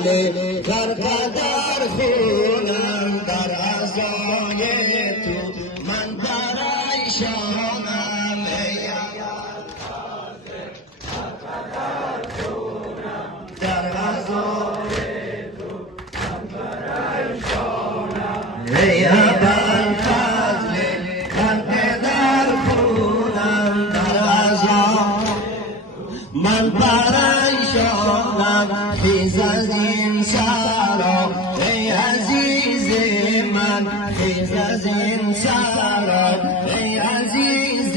فضل غرق در خونم در عزای تو من پریشانم ای ابوالفضل غرق در خونم در عزای تو من پریشانم ای ابوالفضل غرق در خونم در عزای من پریشانم خیز از این سرا ای عزیز من خیز از این سرا ای عزیز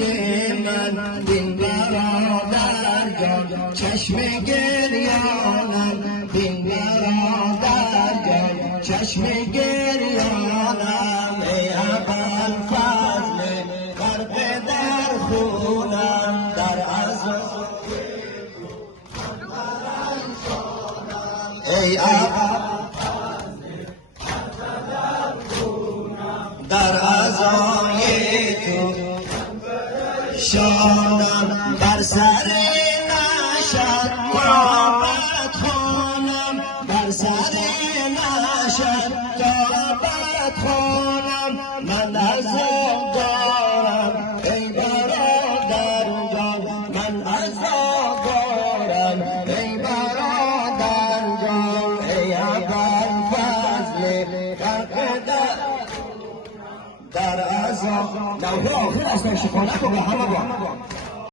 من دین برادر جان چشم گریانم دین برادر جان چشم گریانم ای ابوالفضل غرق در خونم در عزا ای ابوالفضل در عزای تو شانم بر سر نشد تابت خونم بر سر نشد تابت خونم من عذاب دارم ای برادر جان من عذاب دارم ای برادر جان ای ابوالفضل غرق در عذاب. در آخر از شکانت و به همه با